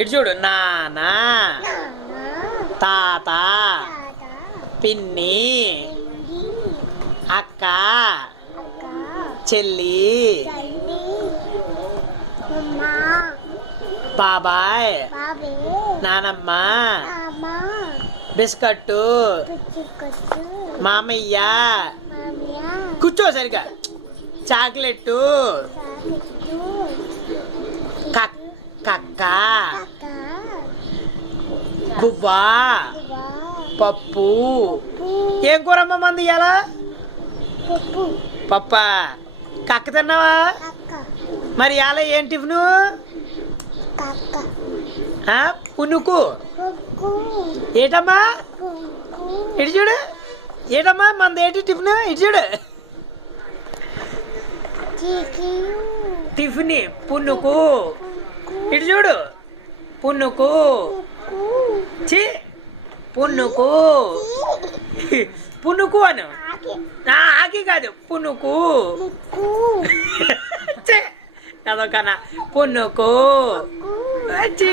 ఇటు చూడు. నానా, తాత, పిన్ని, అక్క, చెల్లి, బాబాయ్, నానమ్మ, బిస్కట్టు, మామయ్య, కూర్చో సరిగా, చాక్లెట్టు, కక్క, బువ్వా, పప్పు. ఏం కూరమ్మ మంది ఇయ్యాల? పప్పా. కక్క తిన్నావా? మరి ఇవాళ ఏం టిఫిను? పునుకు. ఏటమ్మా ఇటు చూడు. ఏటమ్మా మంది ఏంటి టిఫిన్? ఇటు చూడు. టిఫిన్ పునుకు. ఇటు చూడు. పునుకు. చి పునుకు. పునుకు అను. ఆకి కాదు, పునుకు. అదొకనా పునుకు. చి